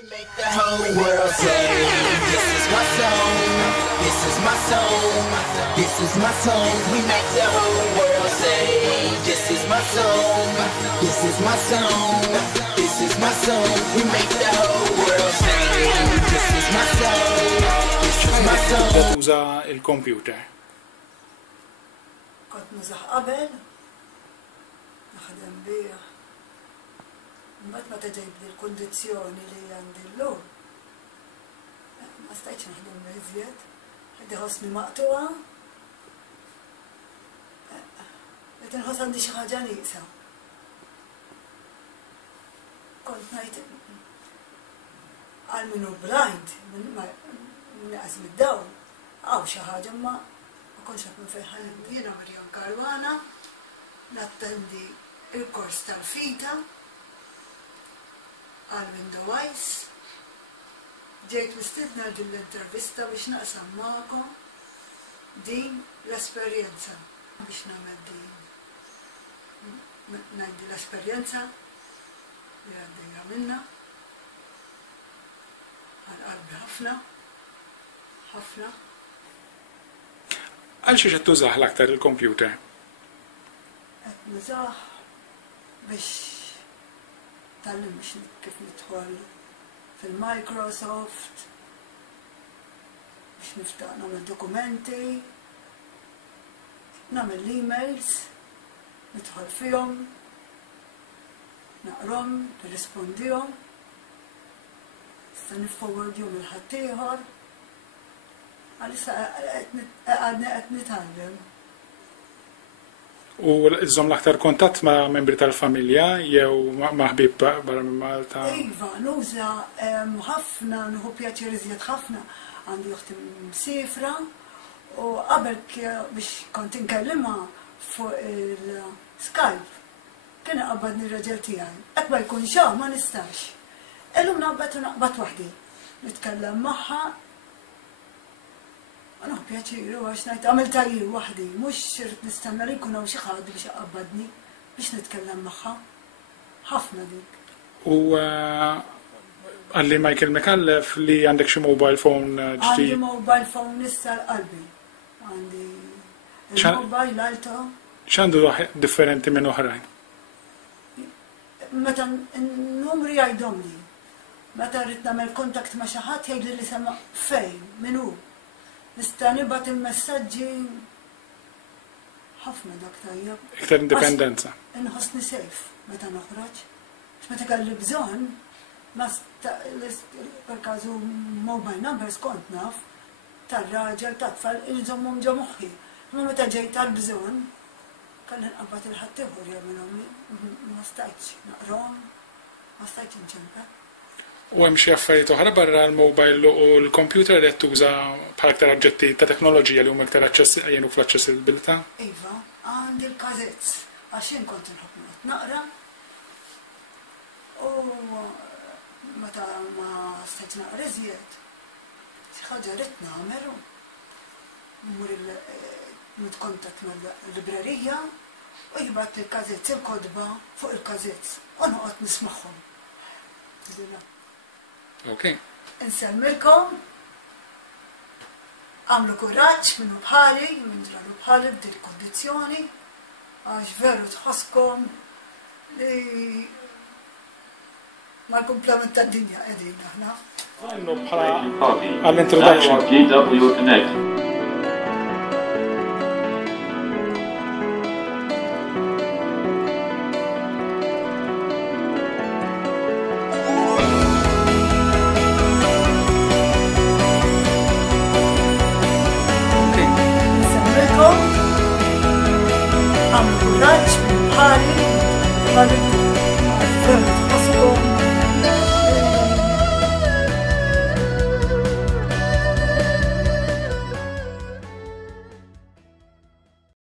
We make the whole world say, this is my song, this is my song, this is my song. We make the whole world say, this is my song, this is my song, this is my song. We make the whole world say, this is my song, this is my song. tuża il-computer. Kont nużaħ qabel, naħdem bih. Mbagħad meta ġejbni l-kundizzjoni li għandi llum, ma stajtx naħdem iżjed, ħed iħossni maqtuqa, qed inħoss għandi xi ħaġa nieqsa. Kont ngħid għal minnu blind, naqas mid-dawl, għaw xi ħaġa ma konx qed nfejħan. Jiena Marjan Karwana, nattendi il-kors tal-fita għal Window Eyes. Ġejt mistidna din l-intervista biex naqsam magħkom din l-esperjenza biex nagħmel din. Ngħidi l-esperjenza li għaddejja minnha għal qalbi ħafna, ħafna. Għal xi qed tużah l-aktar il-computer? Qed nużah biex tallim biex kif nidħol fil-Microsoft, biex niftaq nagħmel dokumenti, nagħmel emails, nidħol fihom, naqrom, nirrispondihom, issa nifforwardjhom il ħadd ieħor, għalissa għadni qed nitgħallem. U iżżomm l-aktar kontatt ma' membri tal-familja jew ma' ħbieb barra minn Malta? Iva, nuża ħafna, nieħu pjaċir iżjed ħafna għandi uħti msifra u qabel biex kont inkellimha fuq il-Skype kien iqabbadni r-raġel tiegħi. Hekk ma jkunx hawn ma nistax. Illum naqbad u naqbad waħdi. Nitkellem magħha għana pjaċir u għax ngħid għamil tajjir waħdi, mhux irid nistenna li jkun hawn xi ħadd biex iqabbadni biex nitkellem magħha. Ħafna dik. U għalli Michael McAuliffe li għandek xi mobile phone ġdid? Għandi mobile phone issa l-qalbi. Għandi il-mobile Alto. X'għandu differenti minn oħrajn? Meta n-numri jgħidhom li. Meta rrid nagħmel kontakt ma' xi ħadd jgħidli li sema fejn, min hu. Nista' nibgħat il-messaġġi ħafna dak tajjeb. Iktar indipendenza. Inħossni sejf meta noħroġ. Meta kelli bżonn, per-każu mobile numbers kont naf tar-raġel tat-tfal irżommhom ġo moħħi. Ma meta ġejt tal-bżonn, kelli nqabbad il-ħadd ieħor jagħmilhom ma stajtx naqrahom, ma stajtx inċempel. U hemm xi affarijiet oħra barra l-mobile u l-computer li qed tuża bħala aktar oġġetti ta' teknoloġija li huma aktar jgħinu fl-aċċessibilità? Iva, għandi l-kazezz għax jien kont inħobb naqra u meta ma stajtx naqra iżjed xi ħaġa rid nagħmel u mmur nitkontatt mal-librerija u jibgħat il-kazezz il-kodba fuq il-kazezz u noqgħod nismagħhom. Okay. Nsemmilkom, għamlu kuraġġ minnu bħali, minn ġralu bħali b'dil kondizzjoni, għax veru tħosskom li mal-komplement tad-dinja qegħdin aħna. Għall-introduction. GW Connect. I'm